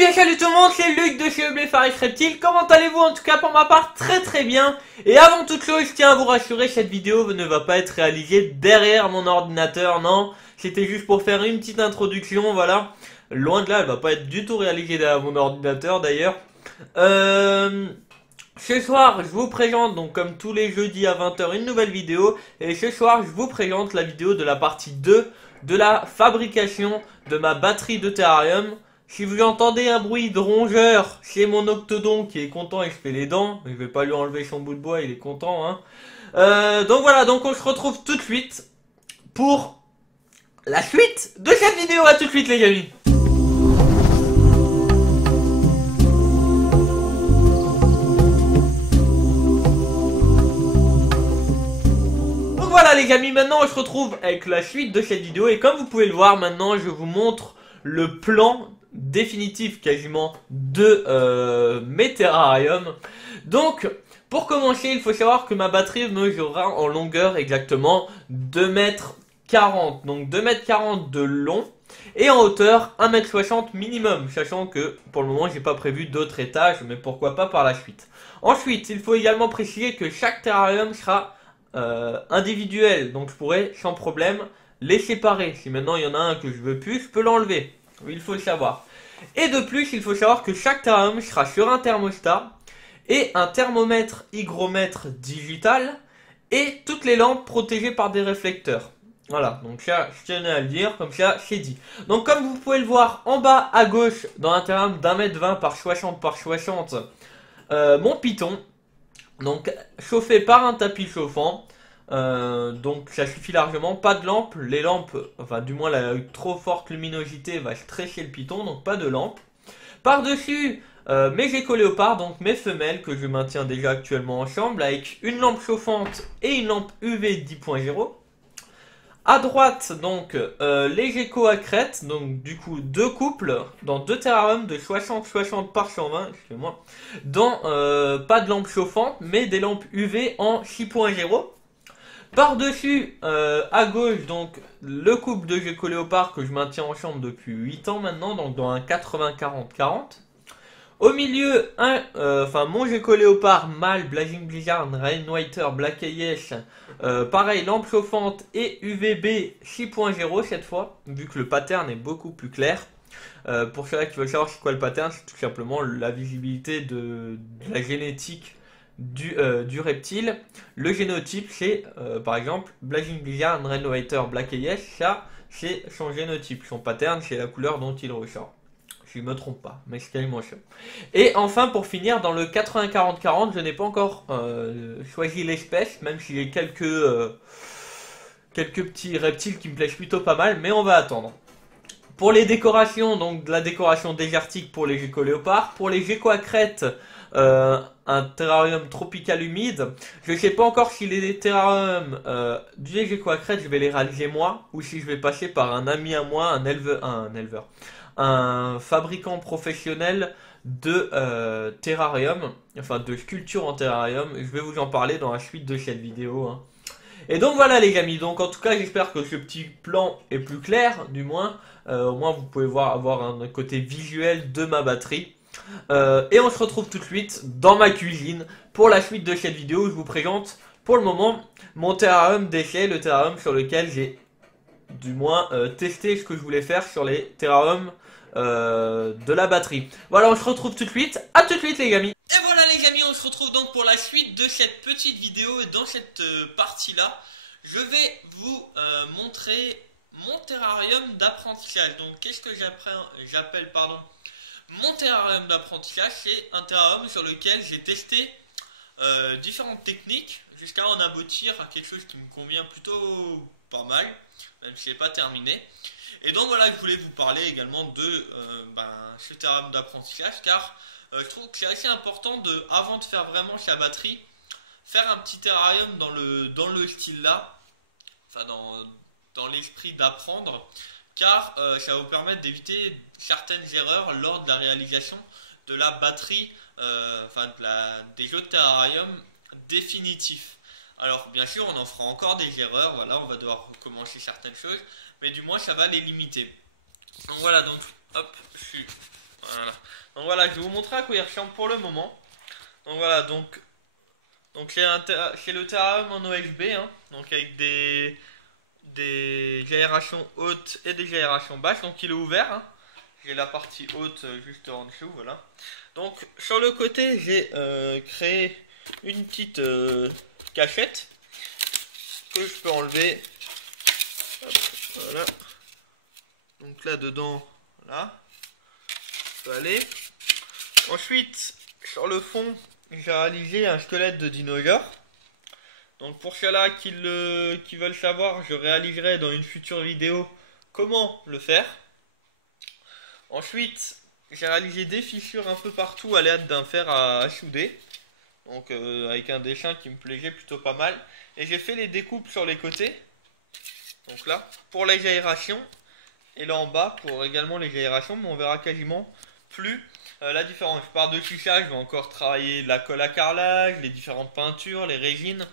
bien salut tout le monde, c'est Luc de chez Faris Reptile. Comment allez-vous? En tout cas pour ma part très bien. Et avant toute chose, je tiens à vous rassurer, cette vidéo ne va pas être réalisée derrière mon ordinateur, non. C'était juste pour faire une petite introduction, voilà. Loin de là, elle va pas être du tout réalisée derrière mon ordinateur d'ailleurs. Ce soir, je vous présente, donc comme tous les jeudis à 20 h, une nouvelle vidéo. Et ce soir, je vous présente la vidéo de la partie 2 de la fabrication de ma batterie de terrarium. Si vous entendez un bruit de rongeur, c'est mon octodon qui est content et je fais les dents. Je vais pas lui enlever son bout de bois, il est content, hein. Donc voilà, donc on se retrouve tout de suite pour la suite de cette vidéo. À tout de suite les amis. Donc voilà les amis, maintenant on se retrouve avec la suite de cette vidéo. Et comme vous pouvez le voir, maintenant je vous montre le plan définitif quasiment de mes terrariums. Donc pour commencer, il faut savoir que ma batterie mesurera en longueur exactement 2,40 m. Donc 2,40 m de long et en hauteur 1,60 m minimum, sachant que pour le moment j'ai pas prévu d'autres étages, mais pourquoi pas par la suite. Ensuite, il faut également préciser que chaque terrarium sera individuel, donc je pourrais sans problème les séparer. Si maintenant il y en a un que je veux plus, je peux l'enlever. Il faut le savoir. Et de plus, il faut savoir que chaque terrarium sera sur un thermostat et un thermomètre hygromètre digital et toutes les lampes protégées par des réflecteurs. Voilà, donc ça, je tenais à le dire, comme ça, c'est dit. Donc comme vous pouvez le voir en bas à gauche, dans un terrarium d'1,20 m par 60 par 60, mon Python, donc chauffé par un tapis chauffant. Donc ça suffit largement, pas de lampe, les lampes, enfin du moins la trop forte luminosité va stresser le Python, donc pas de lampe. Par dessus mes éco-léopards, donc mes femelles que je maintiens déjà actuellement ensemble, avec une lampe chauffante et une lampe UV 10.0. À droite donc les geckos à crête, donc du coup deux couples dans deux terrariums de 60-60 par 120, excusez-moi, dans pas de lampe chauffante mais des lampes UV en 6.0. Par-dessus, à gauche, donc le couple de gecko léopard que je maintiens en chambre depuis 8 ans maintenant, donc dans un 80-40-40. Au milieu, mon gecko léopard mâle, Blazing Blizzard, Rainwater, Black AS, pareil, lampe chauffante et UVB 6.0 cette fois, vu que le pattern est beaucoup plus clair. Pour ceux qui veulent savoir c'est quoi le pattern, c'est tout simplement la visibilité de la génétique du reptile. Le génotype c'est par exemple Blazing Blizzard, Rainwater, Black AS, ça c'est son génotype, son pattern c'est la couleur dont il ressort. Si je me trompe pas, mais c'est quasiment sûr. Et enfin pour finir dans le 80-40-40, je n'ai pas encore choisi l'espèce, même s'il y a quelques petits reptiles qui me plaisent plutôt pas mal, mais on va attendre. Pour les décorations, donc de la décoration désertique pour les geckos léopards, pour les geckos à crête, un terrarium tropical humide. Je ne sais pas encore si les terrariums du gecko à crête je vais les réaliser moi ou si je vais passer par un ami à moi, un fabricant professionnel de terrarium, enfin de sculpture en terrarium. Je vais vous en parler dans la suite de cette vidéo, hein. Et donc voilà les amis, donc en tout cas j'espère que ce petit plan est plus clair, du moins. Au moins vous pouvez avoir un côté visuel de ma batterie. Et on se retrouve tout de suite dans ma cuisine pour la suite de cette vidéo où je vous présente pour le moment mon terrarium d'essai, le terrarium sur lequel j'ai du moins testé ce que je voulais faire sur les terrariums de la batterie. Voilà, on se retrouve tout de suite, à tout de suite les amis. Et voilà les amis, on se retrouve donc pour la suite de cette petite vidéo. Et dans cette partie là, je vais vous montrer mon terrarium d'apprentissage. Donc qu'est-ce que j'appelle mon terrarium d'apprentissage? C'est un terrarium sur lequel j'ai testé différentes techniques jusqu'à en aboutir à quelque chose qui me convient plutôt pas mal, même si c'est pas terminé. Et donc voilà, je voulais vous parler également de ce terrarium d'apprentissage, car je trouve que c'est assez important avant de faire vraiment sa batterie, faire un petit terrarium dans le style là, enfin dans l'esprit d'apprendre, car ça va vous permettre d'éviter certaines erreurs lors de la réalisation de la batterie, des jeux de terrarium définitifs. Alors bien sûr on en fera encore des erreurs, voilà, on va devoir recommencer certaines choses, mais du moins ça va les limiter. Donc voilà, donc hop, je suis Voilà. Donc voilà, je vais vous montrer à quoi il ressemble pour le moment. Donc voilà, donc c'est le terrarium en OSB, hein, donc avec des aérations hautes et des aérations basses. Donc il est ouvert, hein. J'ai la partie haute juste en dessous, voilà. Donc sur le côté, j'ai créé une petite cachette que je peux enlever. Hop, voilà. Donc là dedans, là, je peux aller. Ensuite, sur le fond, j'ai réalisé un squelette de dinosaure. Donc pour ceux-là qui veulent savoir, je réaliserai dans une future vidéo comment le faire. Ensuite, j'ai réalisé des fissures un peu partout à l'aide d'un fer à souder. Donc avec un dessin qui me plaisait plutôt pas mal. Et j'ai fait les découpes sur les côtés. Donc là, pour les aérations. Et là en bas pour également les aérations. Mais on verra quasiment plus la différence. Par-dessus ça, je vais encore travailler la colle à carrelage, les différentes peintures, les résines.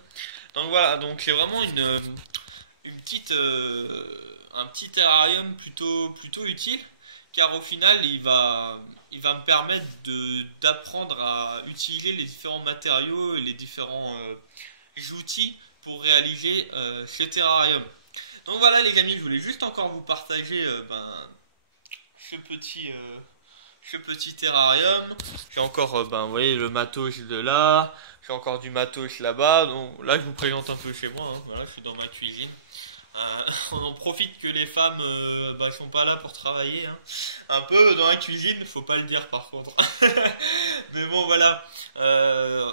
Donc voilà, donc c'est vraiment un petit terrarium plutôt utile. Car au final, il va me permettre d'apprendre à utiliser les différents matériaux et les différents outils pour réaliser ce terrarium. Donc voilà les amis, je voulais juste encore vous partager ce petit terrarium. J'ai encore, vous voyez, le matos de là. J'ai encore du matos là-bas. Donc là, je vous présente un peu chez moi, hein. Voilà, je suis dans ma cuisine. On en profite que les femmes sont pas là pour travailler, hein. Un peu dans la cuisine, faut pas le dire par contre. Mais bon voilà.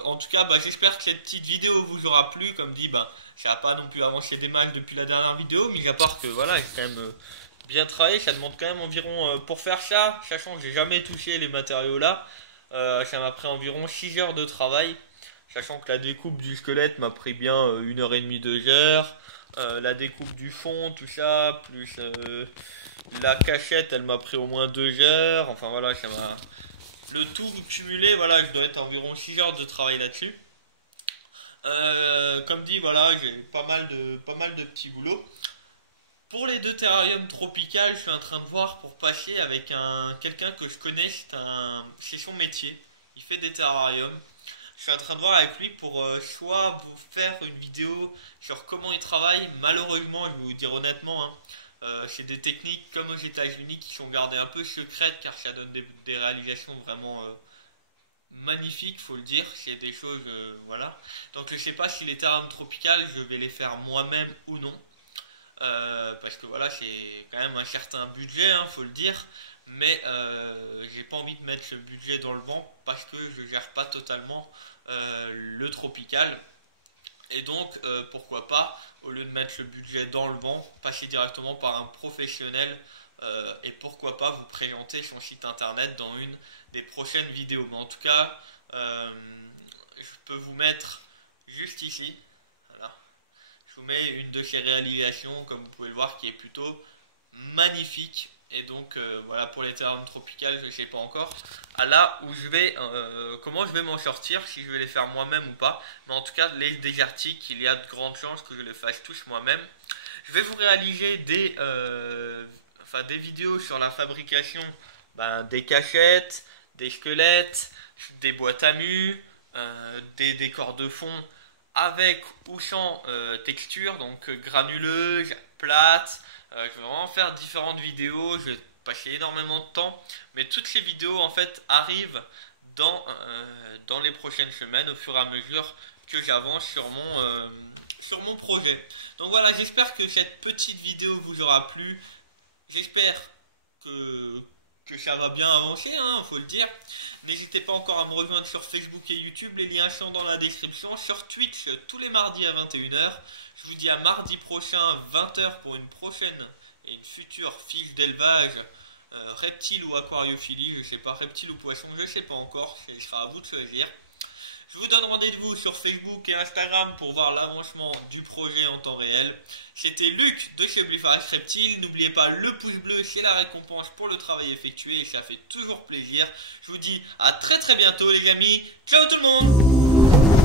En tout cas, j'espère que cette petite vidéo vous aura plu. Comme dit, ça n'a pas non plus avancé des masses depuis la dernière vidéo, mis à part que voilà, j'ai quand même bien travaillé. Ça demande quand même environ pour faire ça, sachant que j'ai jamais touché les matériaux là. Ça m'a pris environ 6 heures de travail, sachant que la découpe du squelette m'a pris bien 1h30, 2 heures. La découpe du fond, tout ça, plus la cachette, elle m'a pris au moins 2 heures. Enfin voilà, ça m'a... Le tout cumulé, voilà, je dois être environ 6 heures de travail là-dessus. Comme dit, voilà, j'ai pas mal de petits boulots. Pour les 2 terrariums tropicales, je suis en train de voir pour passer avec quelqu'un que je connais, c'est son métier. Il fait des terrariums. Je suis en train de voir avec lui pour soit vous faire une vidéo sur comment il travaille. Malheureusement, je vais vous dire honnêtement, hein, c'est des techniques comme aux États-Unis qui sont gardées un peu secrètes car ça donne des réalisations vraiment magnifiques, faut le dire. C'est des choses, voilà. Donc je sais pas si les terrariums tropicales, je vais les faire moi-même ou non. Parce que voilà, c'est quand même un certain budget, hein, faut le dire. Mais j'ai pas envie de mettre ce budget dans le vent parce que je gère pas totalement le tropical. Et donc pourquoi pas, au lieu de mettre le budget dans le vent, passer directement par un professionnel et pourquoi pas vous présenter son site internet dans une des prochaines vidéos. Mais en tout cas, je peux vous mettre juste ici. Voilà. Je vous mets une de ses réalisations, comme vous pouvez le voir, qui est plutôt magnifique. Et donc voilà, pour les terrariums tropicales, je ne sais pas encore à là où je vais, comment je vais m'en sortir, si je vais les faire moi-même ou pas. Mais en tout cas, les désertiques, il y a de grandes chances que je les fasse tous moi-même. Je vais vous réaliser des vidéos sur la fabrication des cachettes, des squelettes, des boîtes à mu, des décors de fond avec ou sans texture, donc granuleuse, plate. Je vais vraiment faire différentes vidéos, je vais passer énormément de temps, mais toutes ces vidéos en fait arrivent dans les prochaines semaines au fur et à mesure que j'avance sur mon projet. Donc voilà, j'espère que cette petite vidéo vous aura plu, j'espère que ça va bien avancer, hein, faut le dire. N'hésitez pas encore à me rejoindre sur Facebook et YouTube, les liens sont dans la description. Sur Twitch tous les mardis à 21h. Je vous dis à mardi prochain 20h pour une prochaine et une future fiche d'élevage reptile ou aquariophilie, je sais pas, reptile ou poisson, je sais pas encore, ce sera à vous de choisir. Je vous donne rendez-vous sur Facebook et Instagram pour voir l'avancement du projet en temps réel. C'était Luc de chez Bliface Reptile. N'oubliez pas le pouce bleu, c'est la récompense pour le travail effectué et ça fait toujours plaisir. Je vous dis à très bientôt les amis. Ciao tout le monde!